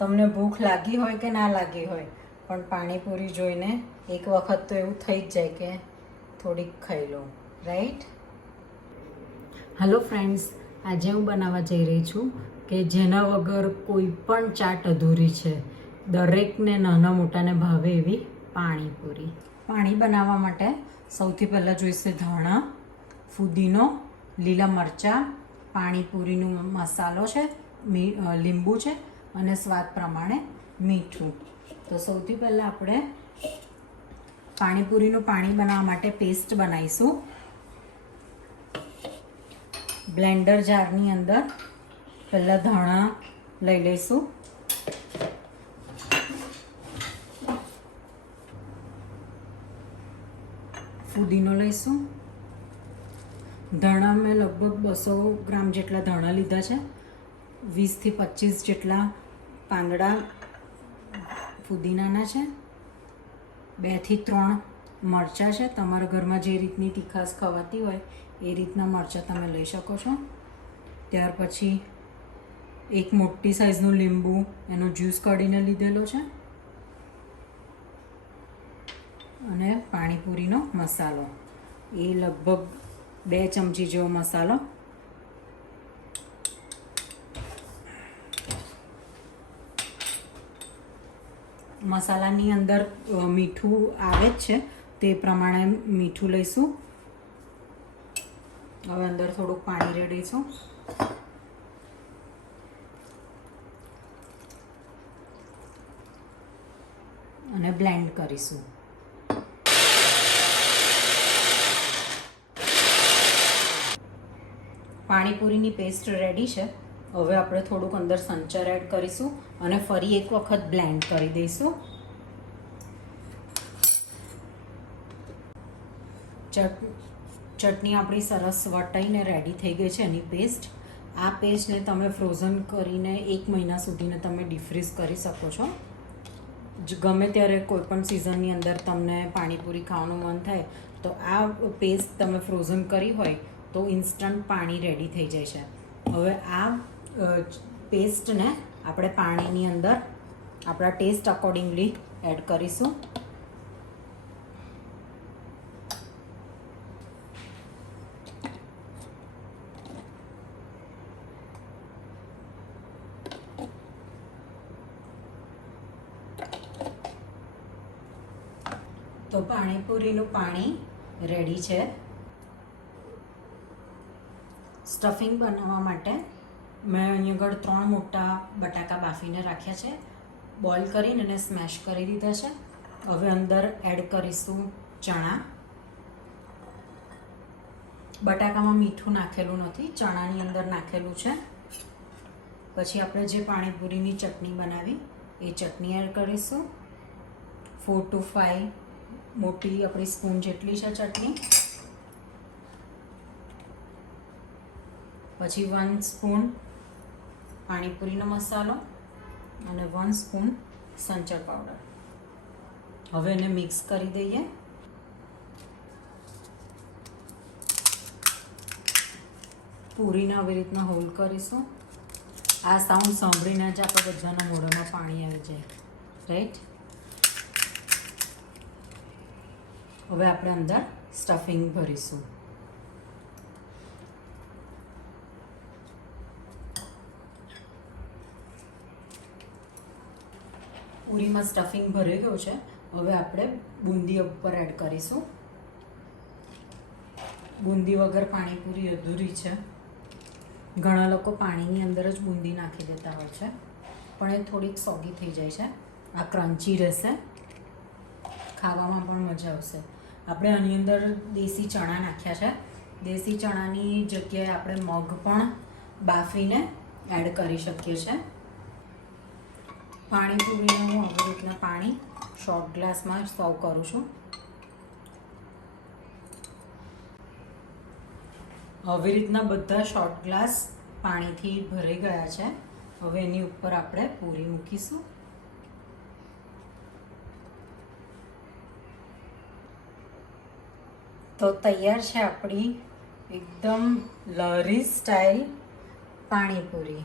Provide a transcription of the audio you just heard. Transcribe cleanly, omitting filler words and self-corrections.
તમને ભૂખ લાગી હોય કે ના લાગી હોય, પણ પાણીપુરી જોઈને એક વખત તો એવું થઈ જ જાય કે થોડીક ખાઈ લઉં, રાઈટ? હેલો ફ્રેન્ડ્સ, આજે હું બનાવવા જઈ રહી છું કે જેના વગર કોઈ પણ ચાટ અધૂરી છે. દરેકને નાના મોટાને ભાવે એવી પાણીપુરી. પાણી બનાવવા માટે સૌથી પહેલાં જોઈશે ધાણા, ફુદીનો, લીલા મરચાં, પાણીપુરીનો મસાલો છે, લીંબુ છે અને સ્વાદ પ્રમાણે મીઠું. તો સૌથી પહેલાં આપણે પાણીપુરીનું પાણી બનાવવા માટે પેસ્ટ બનાવીશું. બ્લેન્ડર જારની અંદર પહેલાં ધાણા લઈ લઈશું, ફુદીનો લઈશું. ધાણા મેં લગભગ 200 ગ્રામ જેટલા ધાણા લીધા છે. 20 થી 25 જેટલા પાંદડા ફુદીનાના છે. 2 થી 3 મરચાં છે. તમારા ઘરમાં જે રીતની તીખાશ ખવાતી હોય એ રીતના મરચાં તમે લઈ શકો છો. ત્યાર પછી એક મોટી સાઈઝનું લીંબુ, એનો જ્યુસ કાઢીને લીધેલો છે. અને પાણીપુરીનો મસાલો, એ લગભગ 2 ચમચી જેવો મસાલો. મસાલાની અંદર મીઠું આવે જ છે, તે પ્રમાણે મીઠું લઈશું. હવે અંદર થોડુંક પાણી રેડીશું. અને બ્લેન્ડ કરીશું. પાણીપુરીની પેસ્ટ રેડી છે. હવે આપણે થોડુંક અંદર સંચર એડ કરીશું અને ફરી એક વખત બ્લેન્ડ કરી દઈશું. ચટણી આપણી સરસ વટાઈને રેડી થઈ ગઈ છે, એની પેસ્ટ. આ પેસ્ટને તમે ફ્રોઝન કરીને 1 મહિના સુધીને તમે ડીફ્રીઝ કરી શકો છો. ગમે ત્યારે કોઈ પણ સિઝનની અંદર તમને પાણીપુરી ખાવાનું મન થાય તો આ પેસ્ટ તમે ફ્રોઝન કરી હોય તો ઇન્સ્ટન્ટ પાણી રેડી થઈ જાય છે. હવે આ પેસ્ટને આપણે પાણીની અંદર આપણા ટેસ્ટ અકોર્ડિંગલી એડ કરીશું. તો પાણીપુરીનું પાણી રેડી છે. સ્ટફિંગ બનાવવા માટે મેં અહીં આગળ 3 મોટા બટાકા બાફીને રાખ્યા છે. બોઇલ કરીને એને સ્મેશ કરી દીધા છે. હવે અંદર એડ કરીશું ચણા. બટાકામાં મીઠું નાખેલું નથી, ચણાની અંદર નાખેલું છે. પછી આપણે જે પાણીપુરીની ચટણી બનાવી એ ચટણી એડ કરીશું. 4 to 5 મોટી આપણી સ્પૂન જેટલી છે ચટણી. પછી 1 સ્પૂન પાણીપુરીનો મસાલો અને 1 સ્પૂન સંચર પાવડર. હવે એને મિક્સ કરી દઈએ. પૂરીને આવી રીતના હોલ કરીશું. આ સાઉન્ડ સાંભળીને જ આપણે બધાના મોઢામાં પાણી આવી જાય, રાઈટ? હવે આપણે અંદર સ્ટફિંગ ભરીશું. પૂરીમાં સ્ટફિંગ ભરી ગયું છે. હવે આપણે બુંદી ઉપર એડ કરીશું. બુંદી વગર પાણીપુરી અધૂરી છે. ઘણા લોકો પાણીની અંદર જ બુંદી નાખી દેતા હોય છે, પણ એ થોડીક સોગી થઈ જાય છે. આ ક્રન્ચી રહેશે, ખાવામાં પણ મજા આવશે. આપણે આની અંદર દેશી ચણા નાખ્યા છે. દેશી ચણાની જગ્યાએ આપણે મગ પણ બાફીને એડ કરી શકીએ છીએ. પાણીપુરીને હું આવી રીતના પાણી શોર્ટ ગ્લાસમાં સર્વ કરું છું. આવી રીતના બધા શોર્ટ ગ્લાસ પાણીથી ભરાઈ ગયા છે. હવે એની ઉપર આપણે પૂરી મૂકીશું. તો તૈયાર છે આપણી એકદમ લહરી સ્ટાઇલ પાણીપુરી.